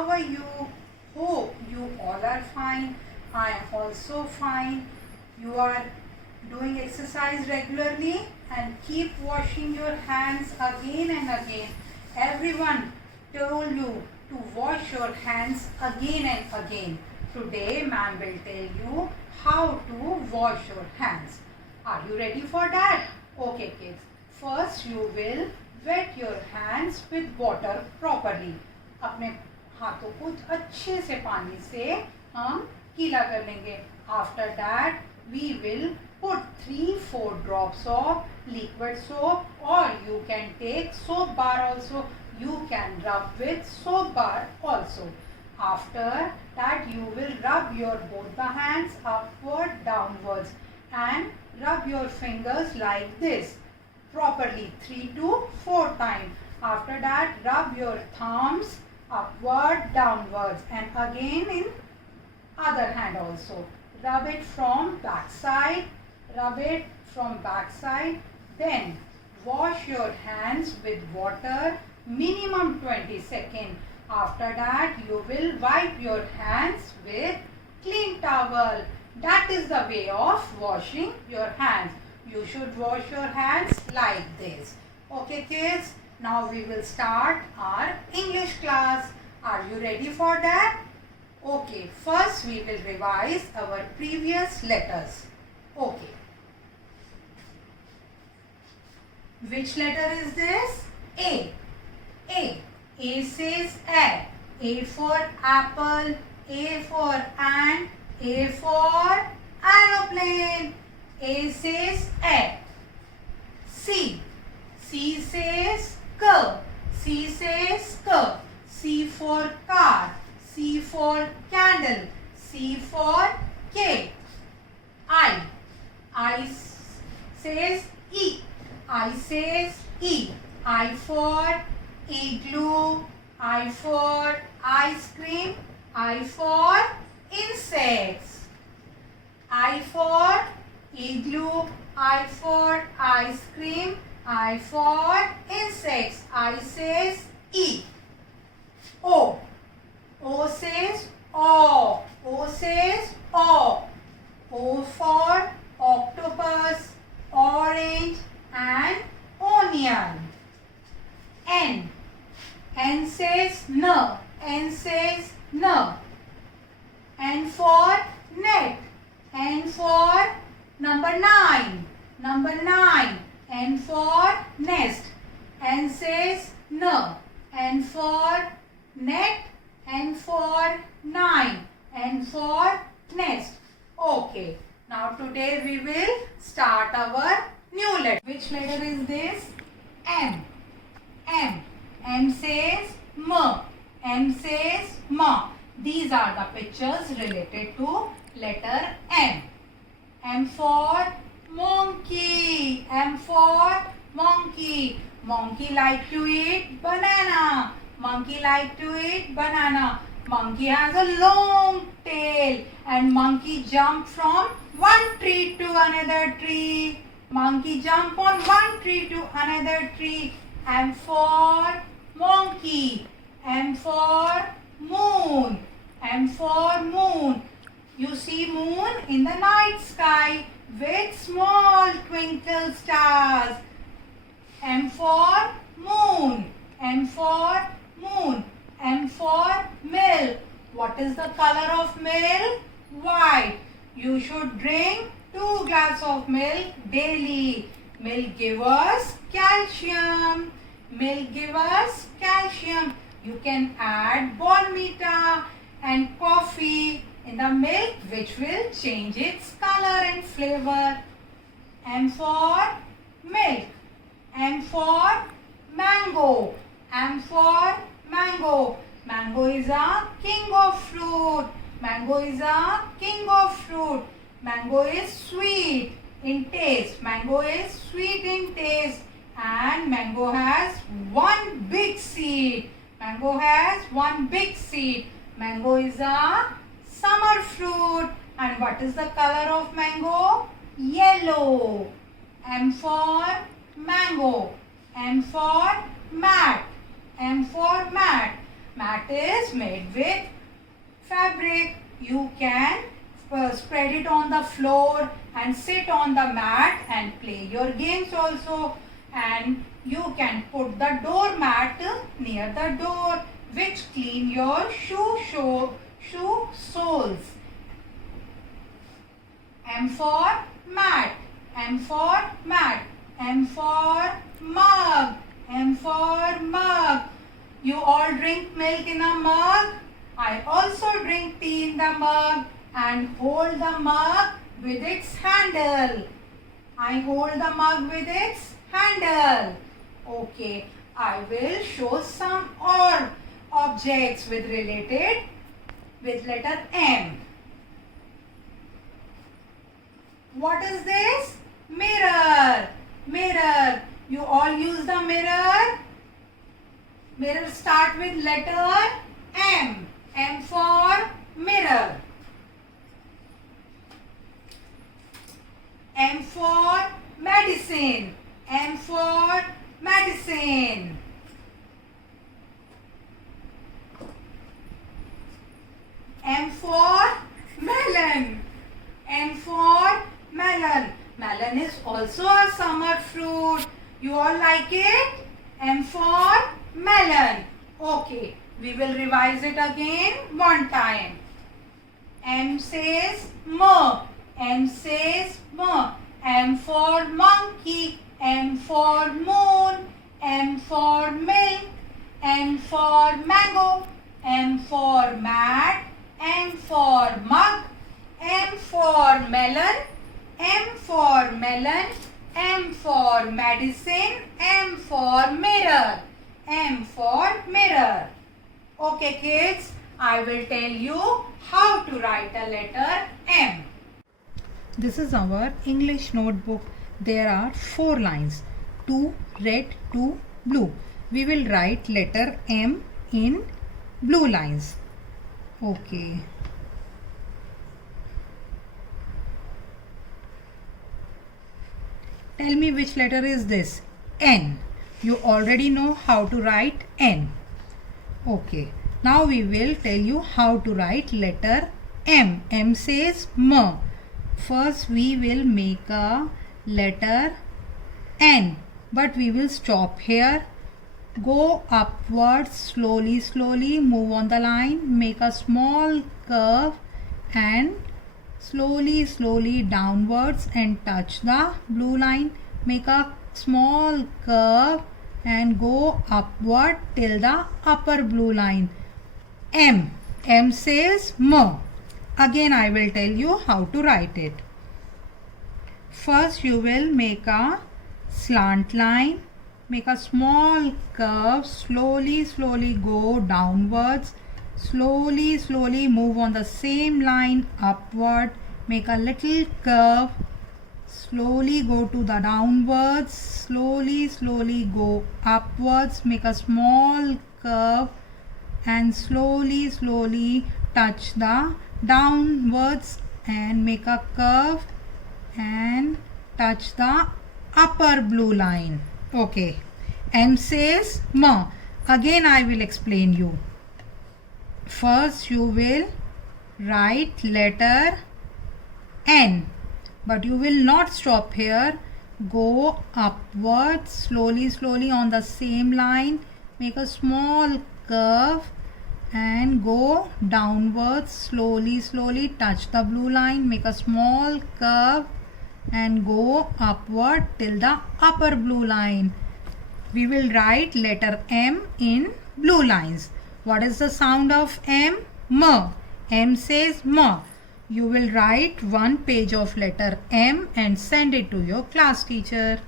how are you? Hope you all are fine. I am also fine. You are doing exercise regularly and keep washing your hands again and again. Everyone told you to wash your hands again and again. Today ma'am will tell you how to wash your hands. Are you ready for that? Okay kids. First you will wet your hands with water properly. अपने हाथों को अच्छे से पानी से हम गीला कर लेंगे. After that we will put 3-4 drops of liquid soap, or you can take soap bar also. You can rub with soap bar also. After that you will rub your both the hands upward downwards and rub your fingers like this properly 3 to 4 times. After that rub your thumbs upward downwards and again in other hand also. Rub it from back side, rub it from back side. Then wash your hands with water minimum 20 seconds. After that you will wipe your hands with clean towel. That is the way of washing your hands. You should wash your hands like this. Okay kids, now we will start our English class. Are you ready for that? Okay, first we will revise our previous letters. Okay. Which letter is this? A. A. A says A. A for apple. A for ant. A for aeroplane. A says A. C. C says C. C says C. C for car. C for candle. C for cake. I. I says E. I says E. I for igloo. I for ice cream. I for insects. I for igloo. I for ice cream. I for insects. I says E. O. O says O. O says O. O for octopus, orange and onion. N. N says N. N says N. N for net. N for number 9. Number 9. N for nest. N says N. N for net. N for 9. N for nest. Okay. Now today we will start our new letter. Which letter is this? M. M. M says M. M says M. These are the pictures related to letter M. M for monkey. M for monkey. Monkey like to eat banana. Monkey like to eat banana. Monkey has a long tail and monkey jump from one tree to another tree. Monkey jump on one tree to another tree. M for monkey. M for moon. M for moon. You see moon in the night sky with small twinkle stars. M for moon. M for moon. M for milk. What is the color of milk? White. You should drink 2 glasses of milk daily. Milk gives us calcium. Milk gives us calcium. You can add Bournvita and coffee in the milk, which will change its color and flavor. M for milk. M for mango. M for mango. Mango is a king of fruit. Mango is a king of fruit. Mango is sweet in taste. Mango is sweet in taste. And mango has one big seed. Mango has one big seed. Mango is a summer fruit. And what is the color of mango? Yellow. M for mango. M for mat. M for mat. Mat is made with fabric. You can spread it on the floor and sit on the mat and play your games also. And you can put the doormat near the door, which clean your shoe soles. M for mat. M for mat. M for mug. M for mug. You all drink milk in a mug. I also drink tea in the mug and hold the mug with its handle. I hold the mug with its handle. Okay, I will show some objects with letter M. What is this? Mirror. Mirror. You all use the mirror. Mirror start with letter M. M for mirror. M for medicine. M for medicine. M for melon. M for melon. Melon is also a summer fruit. You all like it? M for melon. Okay, we will revise it again one time. M says M. M says M. M for monkey. M for moon. M for milk. M for mango. M for mat. M for mug. M for melon. M for melon. M for medicine. M for mirror. M for mirror. Okay kids, I will tell you how to write a letter M. This is our English notebook. There are 4 lines, 2 red, 2 blue. We will write letter M in blue lines. Okay. Tell me which letter is this? N. You already know how to write N. Okay. Now we will tell you how to write letter M. M says M. First we will make a letter N. But we will stop here. Go upwards slowly, move on the line. Make a small curve and slowly downwards and touch the blue line. Make a small curve and go upward till the upper blue line. M. M says M. Again I will tell you how to write it. First you will make a slant line. Make a small curve. Slowly go downwards. Slowly move on the same line upward. Make a little curve. Slowly go to the downwards. Slowly go upwards. Make a small curve and slowly touch the downwards and make a curve and touch the upper blue line. Okay. M says M. Again I will explain you. First you will write letter N, but you will not stop here. Go upwards slowly on the same line. Make a small curve and go downwards slowly touch the blue line. Make a small curve and go upward till the upper blue line. We will write letter M in blue lines. What is the sound of M? M. M says M. You will write one page of letter M and send it to your class teacher.